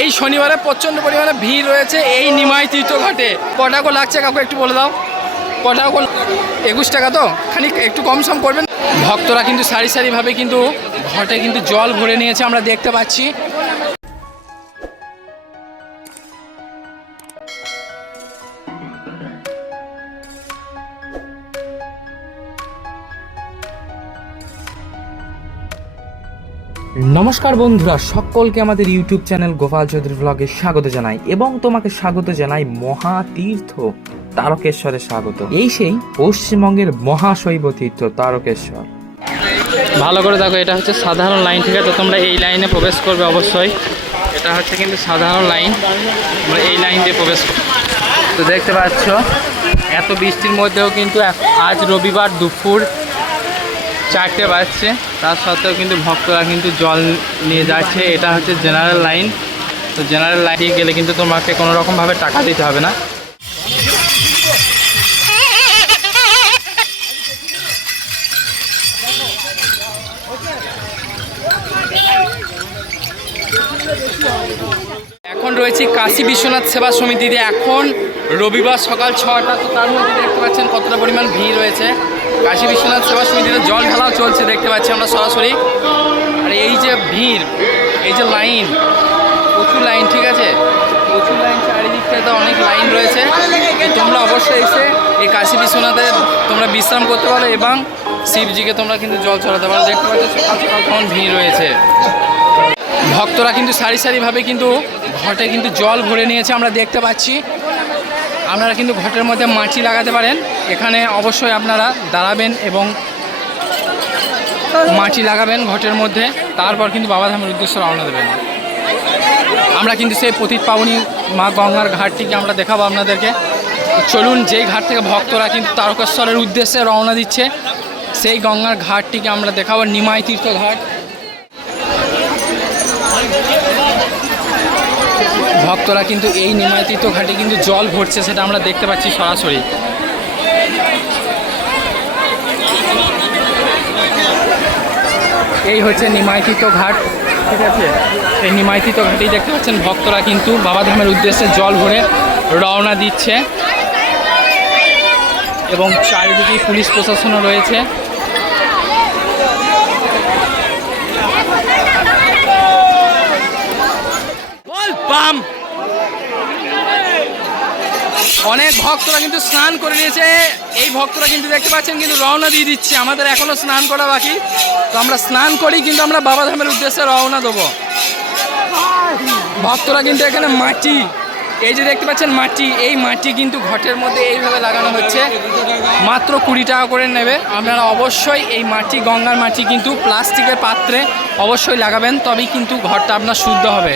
এই শনিবারে প্রচণ্ড পরিমাণে ভিড় রয়েছে এই নিমাই তীর্থঘাটে। কটা করে লাগছে কাকু একটু বলে দাও, কটা করে? 21 টাকা তো, খানিক একটু কম সম করবেন। ভক্তরা কিন্তু সারি সারিভাবে কিন্তু ঘাটে কিন্তু জল ভরে নিয়েছে আমরা দেখতে পাচ্ছি। নমস্কার বন্ধুরা, সকলকে আমাদের ইউটিউব চ্যানেল গোপাল চৌধুরী ব্লগে স্বাগত জানাই এবং তোমাকে স্বাগত জানাই মহাতীর্থ তারকেশ্বরে স্বাগত। এই সেই পশ্চিমবঙ্গের মহাশৈব তীর্থ তারকেশ্বর। ভালো করে দেখো, এটা হচ্ছে সাধারণ লাইন, ঠিক আছে? তো তোমরা এই লাইনে প্রবেশ করবে অবশ্যই। এটা হচ্ছে কিন্তু সাধারণ লাইন, তোমরা এই লাইন দিয়ে প্রবেশ করবে। তো দেখতে পাচ্ছ এত বৃষ্টির মধ্যেও কিন্তু আজ রবিবার দুপুর 4টে বাজছে, তার সত্ত্বেও কিন্তু ভক্তরা কিন্তু জল নিয়ে যাচ্ছে। এটা হচ্ছে জেনারেল লাইন। তো জেনারেল লাইন দিয়ে গেলে কিন্তু তোমাকে কোনো রকমভাবে টাকা দিতে হবে না। এখন রয়েছি কাশী বিশ্বনাথ সেবা সমিতিতে। এখন রবিবার সকাল 6টা। তো তার মধ্যে দেখতে পাচ্ছেন কতটা পরিমাণ ভিড় রয়েছে। কাশী বিশ্বনাথ সেবা সমিতিতে জল ঢালাও চলছে, দেখতে পাচ্ছি আমরা সরাসরি। আর এই যে ভিড়, এই যে লাইন, প্রচুর লাইন, ঠিক আছে? প্রচুর লাইন, চারিদিক থেকে অনেক লাইন রয়েছে। তোমরা অবশ্যই এসে এই কাশী বিশ্বনাথে তোমরা বিশ্রাম করতে পারো এবং শিবজিকে তোমরা কিন্তু জল চড়াতে পারো। দেখতে পাচ্ছ সকাল সকাল কেমন ভিড় রয়েছে। ভক্তরা কিন্তু সারি সারিভাবে কিন্তু ঘটে কিন্তু জল ভরে নিয়েছে আমরা দেখতে পাচ্ছি। আপনারা কিন্তু ঘটের মধ্যে মাটি লাগাতে পারেন। এখানে অবশ্যই আপনারা দাঁড়াবেন এবং মাটি লাগাবেন ঘটের মধ্যে, তারপর কিন্তু বাবাধামের উদ্দেশ্যে রওনা দেবেন। আমরা কিন্তু সেই পতিত পাবনী মা গঙ্গার ঘাটটিকে আমরা দেখাবো আপনাদেরকে। চলুন, যেই ঘাট থেকে ভক্তরা কিন্তু তারকেশ্বরের উদ্দেশ্যে রওনা দিচ্ছে সেই গঙ্গার ঘাটটিকে আমরা দেখাবো, নিমাই তীর্থ ঘাট। ভক্তরা কিন্তু এই নিমাই তীর্থ ঘাটে কিন্তু জল ভরছে, সেটা আমরা দেখতে পাচ্ছি সরাসরি। এই হচ্ছে নিমাই তীর্থ ঘাট, ঠিক আছে? এই নিমাই তীর্থ ঘাটেই দেখতে পাচ্ছেন ভক্তরা কিন্তু বাবাধামের উদ্দেশ্যে জল ভরে রওনা দিচ্ছে এবং চারিদিকে পুলিশ প্রশাসনও রয়েছে। অনেক ভক্তরা কিন্তু স্নান করে নিয়েছে। এই ভক্তরা কিন্তু দেখতে পাচ্ছেন কিন্তু রওনা দিয়ে দিচ্ছে। আমাদের এখনো স্নান করা বাকি, তো আমরা স্নান করি কিন্তু আমরা বাবাধামের উদ্দেশ্যে রওনা দেবো। ভক্তরা কিন্তু এখানে মাটি, এই যে দেখতে পাচ্ছেন মাটি, এই মাটি কিন্তু ঘটের মধ্যে এইভাবে লাগানো হচ্ছে। মাত্র 20 টাকা করে নেবে। আপনারা অবশ্যই এই মাটি, গঙ্গার মাটি কিন্তু প্লাস্টিকের পাত্রে অবশ্যই লাগাবেন, তবেই কিন্তু ঘরটা আপনার শুদ্ধ হবে।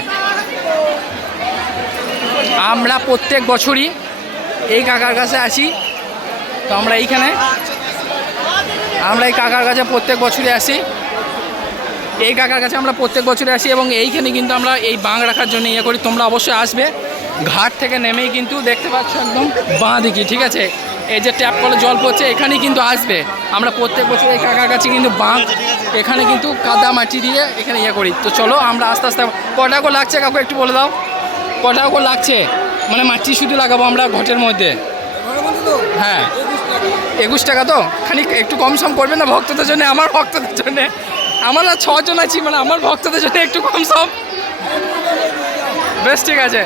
আমরা প্রত্যেক বছরই এই কাকার কাছে আসি। তো আমরা এই কাকার কাছে প্রত্যেক বছরই আসি। এই কাকার কাছে আমরা প্রত্যেক বছরে আসি এবং এইখানে কিন্তু আমরা এই বাঁক রাখার জন্য ইয়ে করি। তোমরা অবশ্যই আসবে। ঘাট থেকে নেমেই কিন্তু দেখতে পাচ্ছ একদম বাঁ দিকে, ঠিক আছে? এই যে ট্যাপ কলে জল পড়ছে, এখানেই কিন্তু আসবে। আমরা প্রত্যেক বছর এই কাকার কাছে কিন্তু বাঁক, এখানে কিন্তু কাদা মাটি দিয়ে এখানে ইয়ে করি। তো চলো আমরা আস্তে আস্তে। কটা করে লাগছে কাকু একটু বলে দাও, কটা করে লাগছে? মানে মাটি শুধু লাগাবো আমরা ঘটের মধ্যে। হ্যাঁ, 21 টাকা তো, খানিক একটু কম সম করবেন না ভক্তদের জন্য? আমার ভক্তদের জন্য, আমরা 6 জন আছি, মানে আমার ভক্তদের জন্য একটু কম সম। বেশ, ঠিক আছে।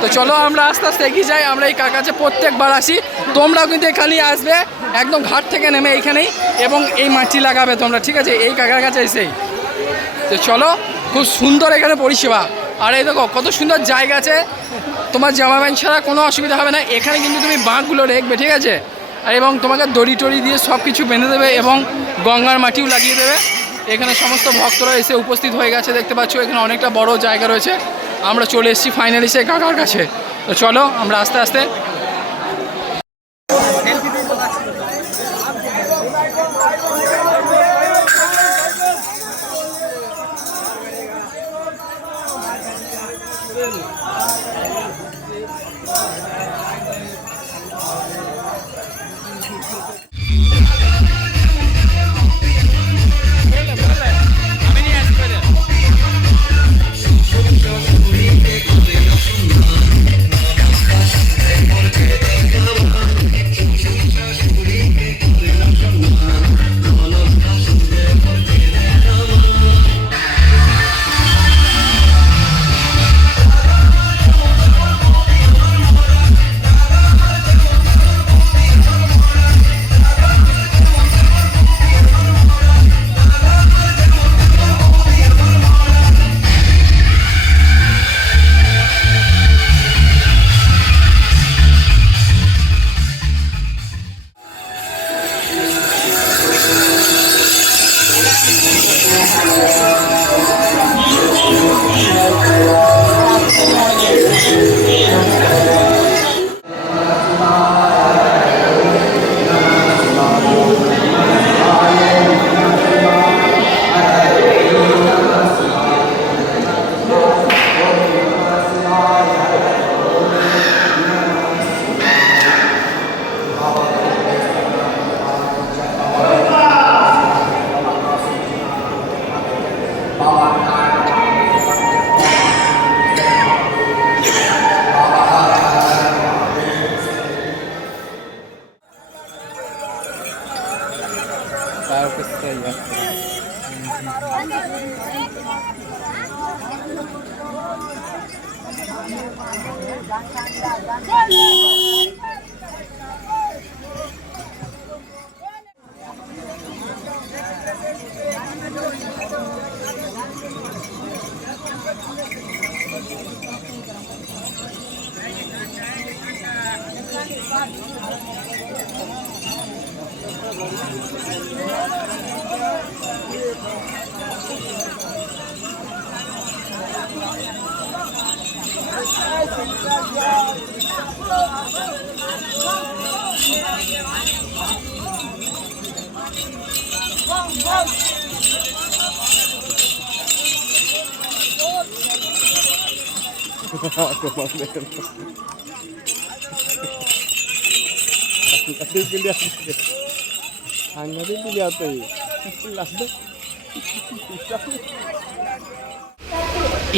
তো চলো আমরা আস্তে আস্তে এগিয়ে যাই। আমরা এই কাকার কাছে প্রত্যেকবার আসি, তোমরাও কিন্তু এখানেই আসবে একদম ঘাট থেকে নেমে এইখানেই, এবং এই মাটি লাগাবে তোমরা, ঠিক আছে? এই কাকার কাছে এসেই। তো চলো, খুব সুন্দর এখানে পরিষেবা। আর এই দেখো কত সুন্দর জায়গা আছে, তোমার জামা প্যান্ট ছাড়া কোনো অসুবিধা হবে না। এখানে কিন্তু তুমি বাঁকগুলো রাখবে, ঠিক আছে? আর এবং তোমাকে দড়ি টড়ি দিয়ে সব কিছু বেঁধে দেবে এবং গঙ্গার মাটিও লাগিয়ে দেবে। এখানে সমস্ত ভক্তরা এসে উপস্থিত হয়ে গেছে, দেখতে পাচ্ছ এখানে অনেকটা বড় জায়গা রয়েছে। আমরা চলে এসেছি ফাইনালি সেই কাকার কাছে। তো চলো আমরা আস্তে আস্তে। আমি নিয়ে আসবো।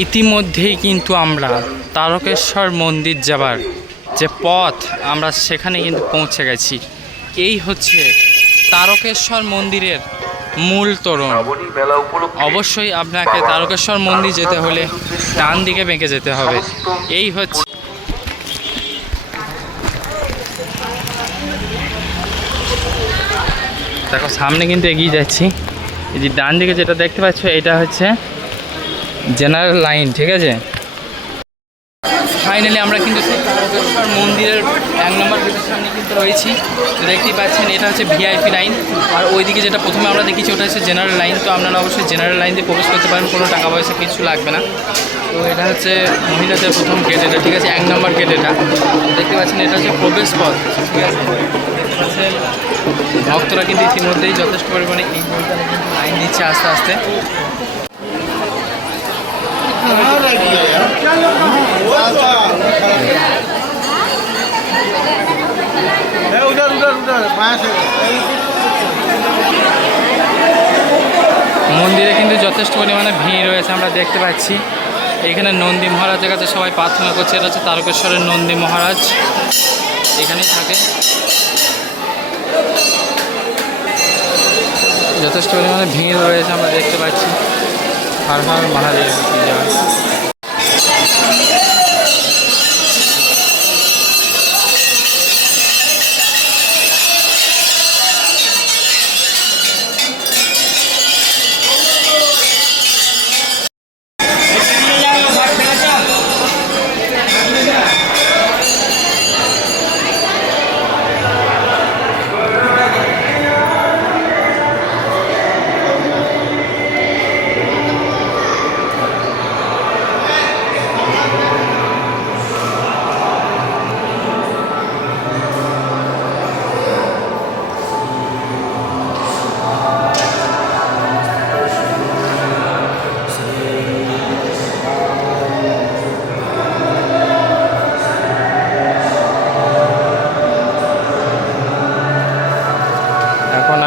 ইতিমধ্যেই কিন্তু আমরা তারকেশ্বর মন্দির যাবার যে পথ আমরা সেখানে কিন্তু পৌঁছে গেছি। এই হচ্ছে তারকেশ্বর মন্দিরের মূল তোরণ। অবশ্যই আপনাকে তারকেশ্বর মন্দির যেতে হলে ডান দিকে বেঁকে যেতে হবে। এই হচ্ছে দেখো সামনে কিন্তু এগিয়ে যাচ্ছি। এই যে ডান দিকে যেটা দেখতে পাচ্ছ এটা হচ্ছে জেনারেল লাইন, ঠিক আছে। ফাইনালি আমরা কিন্তু সেই তারকেশ্বর মন্দিরের 1 নম্বর গেটের সামনে কিন্তু রয়েছি। দেখতেই পাচ্ছেন এটা হচ্ছে ভিআইপি লাইন, আর ওইদিকে যেটা প্রথমে আমরা দেখেছি ওটা হচ্ছে জেনারেল লাইন। তো আপনারা অবশ্যই জেনারেল লাইন দিয়ে প্রবেশ করতে পারেন, কোনো টাকা পয়সা কিছু লাগবে না। তো এটা হচ্ছে মহিলাদের প্রথম গেট, এটা ঠিক আছে 1 নম্বর গেট। এটা দেখতে পাচ্ছেন এটা হচ্ছে প্রবেশ পথ, ঠিক আছে। দেখতে পাচ্ছেন ভক্তরা কিন্তু ইতিমধ্যেই যথেষ্ট পরিমাণে এই বইটাতে কিন্তু লাইন দিচ্ছে আস্তে আস্তে। মন্দিরে কিন্তু যথেষ্ট পরিমাণে ভিড় রয়েছে আমরা দেখতে পাচ্ছি। এখানে নন্দী মহারাজের কাছে সবাই প্রার্থনা করছে। এটা হচ্ছে তারকেশ্বরের নন্দী মহারাজ, এখানেই থাকে। যথেষ্ট পরিমাণে ভিড় রয়েছে আমরা দেখতে পাচ্ছি। হর হর মহাদেব জয়।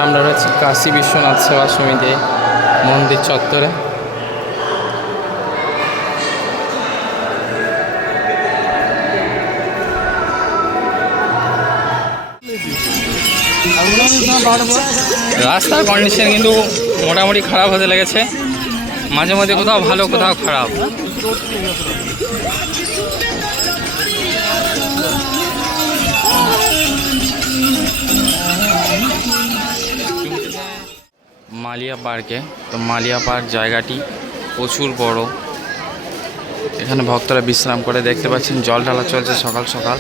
আমরা রয়েছি কাশী বিশ্বনাথ সেবা সমিতি মন্দির চত্বরে। রাস্তার কন্ডিশন কিন্তু মোটামুটি খারাপ হতে লেগেছে, মাঝে মধ্যে কোথাও ভালো কোথাও খারাপ। মালিয়া পার্কে, তো মালিয়া পার্ক জায়গাটি প্রচুর বড়। এখানে ভক্তরা বিশ্রাম করে। দেখতে পাচ্ছেন জল ঢালা চলছে সকাল সকাল।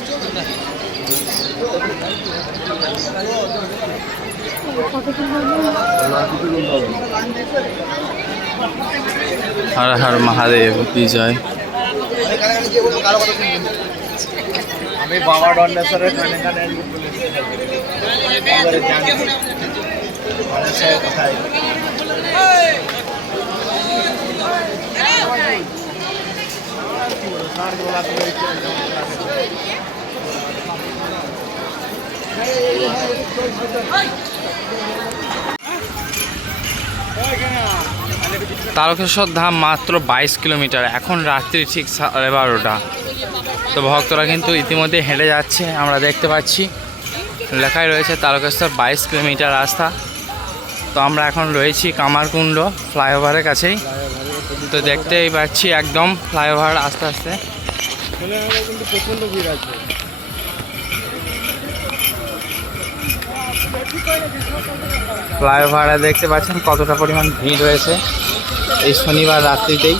হর হর মহাদেব কি জয়। আমি বাবা দণ্ডেশ্বরের কোথায় তারকেশ্বর ধাম মাত্র 22 কিলোমিটার। এখন রাত্রি ঠিক 12:30। তো ভক্তরা কিন্তু ইতিমধ্যে হেঁটে যাচ্ছে, আমরা দেখতে পাচ্ছি লেখাই রয়েছে তারকেশ্বর 22 কিলোমিটার রাস্তা। তো আমরা এখন রয়েছি কামারকুণ্ড ফ্লাইওভারের কাছেই। তো দেখতেই পাচ্ছি একদম ফ্লাইওভার আস্তে আস্তে কিন্তু প্রচন্ড ভিড় আছে। ফ্লাইওভারে দেখতে পাচ্ছেন কতটা পরিমাণ ভিড় রয়েছে এই শনিবার রাত্রিতেই।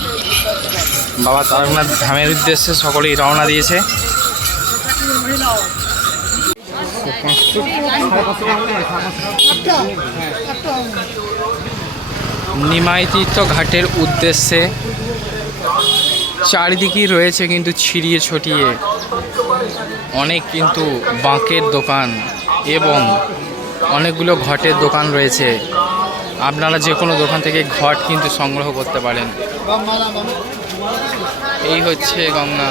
বাবা তারকনাথ ধামের উদ্দেশ্যে সকলেই রওনা দিয়েছে। নিমাই তীর্থ ঘাটের উদ্দেশ্যে চারিদিকেই রয়েছে কিন্তু ছিড়িয়ে ছড়িয়ে অনেক কিন্তু বাঁকের দোকান এবং অনেকগুলো ঘটের দোকান রয়েছে। আপনারা যে কোনো দোকান থেকে ঘট কিন্তু সংগ্রহ করতে পারেন। এই হচ্ছে গঙ্গা।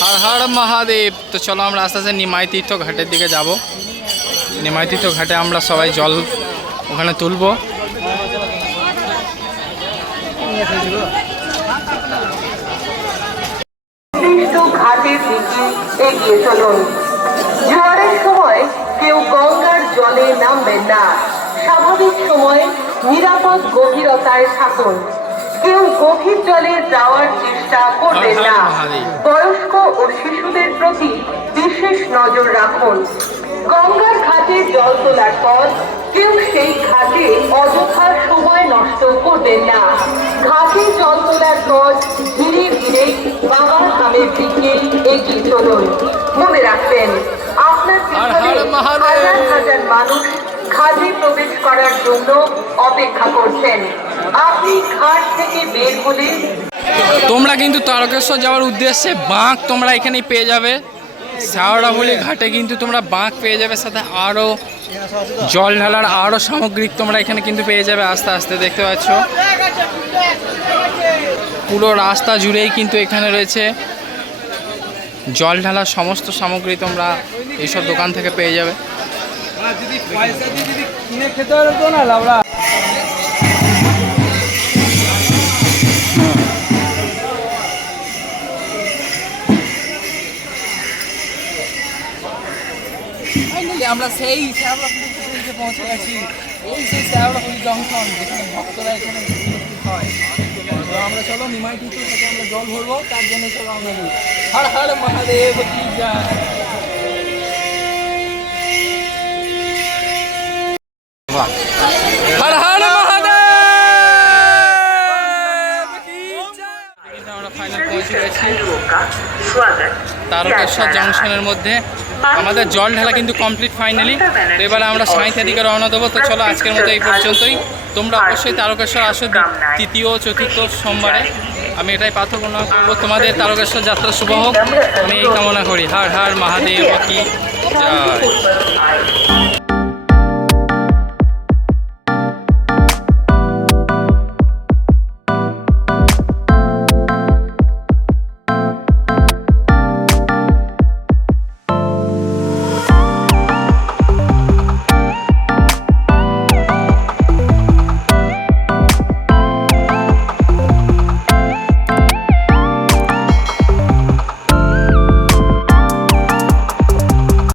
হর হর মহাদেব। তো চলো আমরা আস্তে আস্তে নিমাই তীর্থ ঘাটের দিকে যাব। নিমাই তীর্থ ঘাটে আমরা সবাই জল ওখানে তুলবো। ঘাটের দিকে এগিয়ে চলুন। ঝড়ের সময় কেউ গঙ্গার জলে নামবেন না। স্বাভাবিক সময়ে নিরাপদ গভীরতায় থাকুন। কেউ গভীর জলে যাওয়ার চেষ্টা করবেন না। বয়স্ক ও শিশুদের প্রতি বিশেষ নজর রাখুন। গঙ্গার ঘাটে জল তোলার পর কেউ সেই ঘাটে অযথা সময় নষ্ট করবেন না। ঘাটে জল তোলার পর ধীরে ধীরে বাবার ধামের দিকে এগিয়ে চলুন। মনে রাখবেন আপনার পিছনে হাজার হাজার মানুষ ঘাটে প্রবেশ করার জন্য অপেক্ষা করছেন। আপনি ঘাট থেকে বের হলে তোমরা কিন্তু তারকেশ্বর যাওয়ার উদ্দেশ্যে বাঁক তোমরা এখানেই পেয়ে যাবে। শ্যাওড়াফুলি ঘাটে কিন্তু তোমরা বাঁক পেয়ে যাবে, সাথে আরও জল ঢালার আরও সামগ্রিক তোমরা এখানে কিন্তু পেয়ে যাবে। আস্তে আস্তে দেখতে পাচ্ছ পুরো রাস্তা জুড়েই কিন্তু এখানে রয়েছে জল ঢালার সমস্ত সামগ্রী তোমরা এইসব দোকান থেকে পেয়ে যাবে। আমরা সেই শ্যাওড়াফুলিতে পৌঁছে গেছি। এই সেই শ্যাওড়াফুলি জংশন যেখানে ভক্তরা এখানে উপস্থিত হয়। তো আমরা চলো নিমাই তীর্থ থেকে আমরা জল ভরবো, তার জন্য চলো আমরা হর হর মহাদেব কি জয়। হর হর মহাদেব কি জয়। আমরা ফাইনাল পৌঁছে গেছি তারকেশ্বর জংশনের মধ্যে। আমাদের জল ঢালা কিন্তু কমপ্লিট ফাইনালি। তো এবারে আমরা সাঁইথিয়া দিকে রওনা দেবো। তো চলো আজকের মতো এই পর্যন্তই। তোমরা অবশ্যই তারকেশ্বর আসো তৃতীয় চতুর্থ সোমবারে। আমি এটাই প্রার্থনা করবো তোমাদের তারকেশ্বর যাত্রা শুভ হোক, আমি এই কামনা করি। হর হর মহাদেব কি জয়।